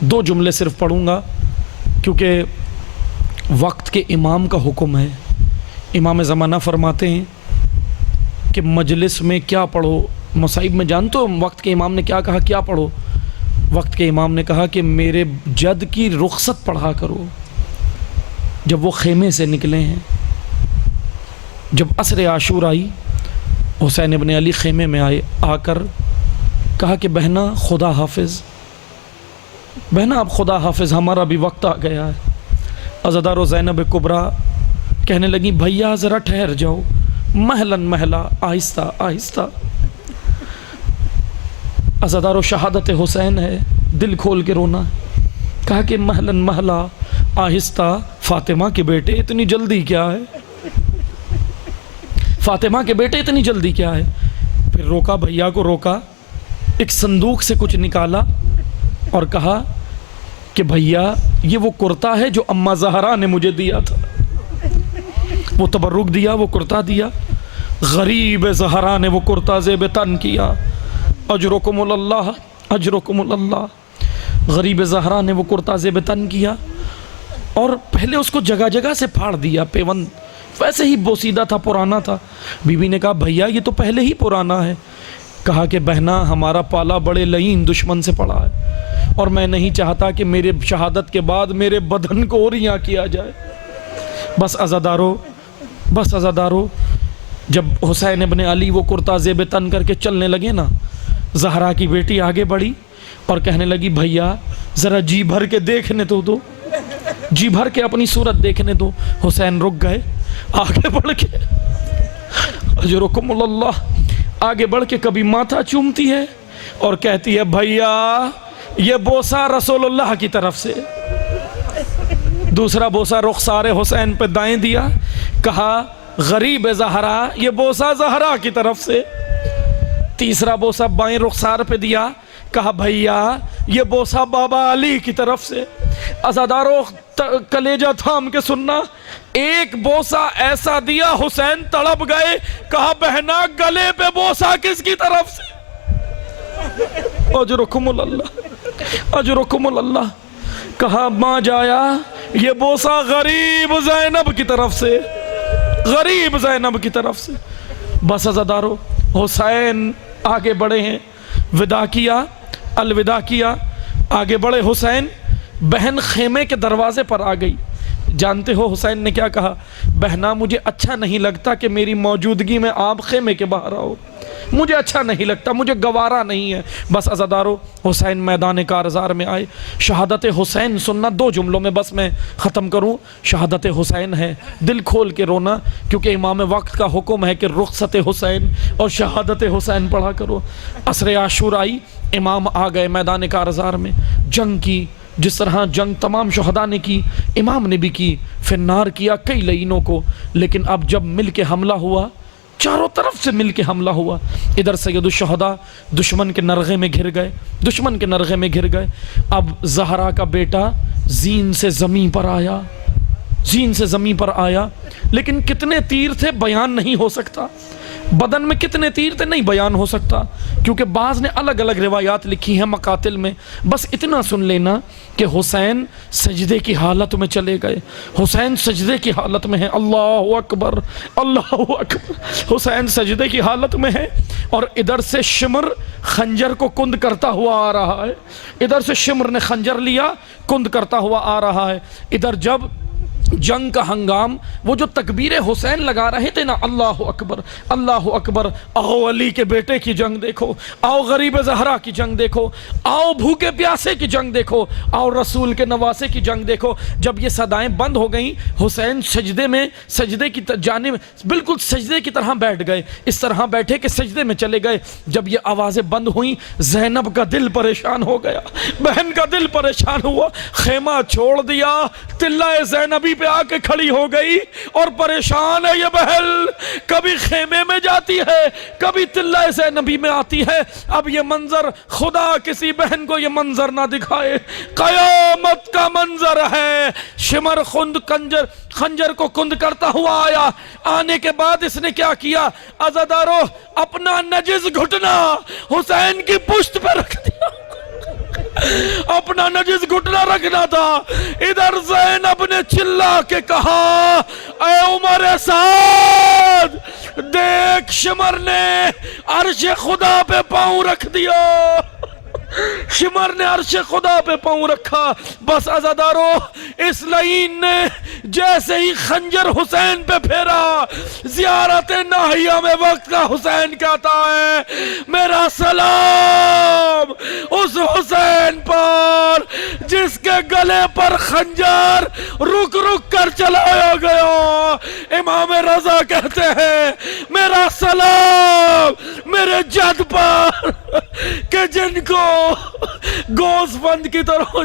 دو جملے صرف پڑھوں گا کیونکہ وقت کے امام کا حکم ہے۔ امام زمانہ فرماتے ہیں کہ مجلس میں کیا پڑھو، مصائب میں جانتے ہو وقت کے امام نے کیا کہا، کیا پڑھو؟ وقت کے امام نے کہا کہ میرے جد کی رخصت پڑھا کرو۔ جب وہ خیمے سے نکلے ہیں، جب عصر عاشور آئی، حسین ابن علی خیمے میں آئے، آ کر کہا کہ بہنا خدا حافظ، بہنا اب خدا حافظ، ہمارا بھی وقت آ گیا ہے۔ عزادار و زینب کبریٰ کہنے لگی بھیا ذرا ٹھہر جاؤ، محلن محلہ، آہستہ آہستہ۔ عزادار و شہادت حسین ہے، دل کھول کے رونا۔ کہا کہ محلن محلہ، آہستہ، فاطمہ کے بیٹے اتنی جلدی کیا ہے، فاطمہ کے بیٹے اتنی جلدی کیا ہے؟ پھر روکا، بھیا کو روکا، ایک صندوق سے کچھ نکالا اور کہا کہ بھیا یہ وہ کرتا ہے جو اماں زہرا نے مجھے دیا تھا، وہ تبرک دیا، وہ کرتا دیا، غریب زہرا نے وہ کرتا زیب تن کیا، اجرکم اللہ اجرکم اللہ، غریب زہرا نے وہ کرتا زیب تن کیا، اور پہلے اس کو جگہ جگہ سے پھاڑ دیا، پیون ویسے ہی بوسیدہ تھا، پرانا تھا۔ بی بی نے کہا بھیا یہ تو پہلے ہی پرانا ہے۔ کہا کہ بہنا ہمارا پالا بڑے لعین دشمن سے پڑا ہے، اور میں نہیں چاہتا کہ میرے شہادت کے بعد میرے بدن کو اوریاں کیا جائے۔ بس عزادارو، بس عزادارو، جب حسین ابن علی وہ کرتا زیب تن کر کے چلنے لگے نا، زہرا کی بیٹی آگے بڑھی اور کہنے لگی بھیا ذرا جی بھر کے دیکھنے تو دو، جی بھر کے اپنی صورت دیکھنے دو۔ حسین رک گئے، آگے بڑھ کے اجرکم اللہ، آگے بڑھ کے کبھی ماتھا چومتی ہے اور کہتی ہے بھیا یہ بوسہ رسول اللہ کی طرف سے، دوسرا بوسہ رخسار حسین پہ دائیں دیا، کہا غریب زہرا یہ بوسہ زہرا کی طرف سے، تیسرا بوسہ بائیں رخسار پہ دیا، کہا بھیا یہ بوسہ بابا علی کی طرف سے۔ عزادارو کلیجہ تھام کے سننا، ایک بوسہ ایسا دیا حسین تڑپ گئے، کہا بہنا گلے پہ بوسہ کس کی طرف سے؟ اجرکم اللہ اجرکم اللہ۔ کہا ماں جایا یہ بوسہ غریب زینب کی طرف سے، غریب زینب کی طرف سے۔ بس عزادارو حسین آگے بڑھے ہیں، وداع کیا، الوداع کیا، آگے بڑھے حسین، بہن خیمے کے دروازے پر آ گئی۔ جانتے ہو حسین نے کیا کہا؟ بہنا مجھے اچھا نہیں لگتا کہ میری موجودگی میں آپ خیمے کے باہر آؤ، مجھے اچھا نہیں لگتا، مجھے گوارا نہیں ہے۔ بس عزادارو حسین میدان کارزار میں آئے۔ شہادت حسین سننا، دو جملوں میں بس میں ختم کروں۔ شہادت حسین ہے، دل کھول کے رونا، کیونکہ امام وقت کا حکم ہے کہ رخصت حسین اور شہادت حسین پڑھا کرو۔ عصر عاشور آئی، امام آ گئے میدان کارزار میں، جنگ کی، جس طرح جنگ تمام شہداء نے کی، امام نے بھی کی، فنار کیا کئی لعینوں کو۔ لیکن اب جب مل کے حملہ ہوا، چاروں طرف سے مل کے حملہ ہوا، ادھر سید الشہداء دشمن کے نرغے میں گھر گئے، دشمن کے نرغے میں گھر گئے۔ اب زہرا کا بیٹا زین سے زمین پر آیا، زین سے زمین پر آیا، لیکن کتنے تیر تھے بیان نہیں ہو سکتا، بدن میں کتنے تیر تھے نہیں بیان ہو سکتا، کیونکہ بعض نے الگ الگ روایات لکھی ہیں مقاتل میں۔ بس اتنا سن لینا کہ حسین سجدے کی حالت میں چلے گئے، حسین سجدے کی حالت میں ہے، اللہ اکبر اللہ اکبر، حسین سجدے کی حالت میں ہے، اور ادھر سے شمر خنجر کو کند کرتا ہوا آ رہا ہے، ادھر سے شمر نے خنجر لیا، کند کرتا ہوا آ رہا ہے۔ ادھر جب جنگ کا ہنگام، وہ جو تکبیر حسین لگا رہے تھے نا، اللہ اکبر اللہ اکبر، آؤ علی کے بیٹے کی جنگ دیکھو، آؤ غریب زہرا کی جنگ دیکھو، آؤ بھوکے پیاسے کی جنگ دیکھو، آؤ رسول کے نواسے کی جنگ دیکھو۔ جب یہ صدائیں بند ہو گئیں، حسین سجدے میں، سجدے کی جانب بالکل سجدے کی طرح بیٹھ گئے، اس طرح بیٹھے کہ سجدے میں چلے گئے۔ جب یہ آوازیں بند ہوئیں، زینب کا دل پریشان ہو گیا، بہن کا دل پریشان ہوا، خیمہ چھوڑ دیا، تلہ زینبی پہ آ کے کھڑی ہو گئی اور پریشان ہے یہ بہل، کبھی خیمے میں جاتی ہے، کبھی تلہ زینبی میں آتی ہے۔ اب یہ منظر، خدا کسی بہن کو یہ منظر نہ دکھائے، قیامت کا منظر ہے۔ شمر خنجر کو کند کرتا ہوا آیا، آنے کے بعد اس نے کیا کیا؟ عزادارو اپنا نجس گھٹنا حسین کی پشت پہ رکھ دیا، اپنا نجس گھٹنا رکھنا تھا. ادھر زینب نے چلا کے کہا اے عمر سعد دیکھ شمر نے عرش خدا پہ پاؤں رکھ دیا. شمر نے عرش خدا پہ پاؤں رکھا. بس عزادارو اس لعین نے جیسے ہی خنجر حسین پہ پھیرا, زیارت ناہیہ میں وقت کا حسین کہتا ہے میرا سلام اس حسین پر جس کے گلے پر خنجر رک رک کر چلایا گیا. امام رضا کہتے ہیں میرا سلام میرے جد پر کہ جن کو گوز بند کی طرح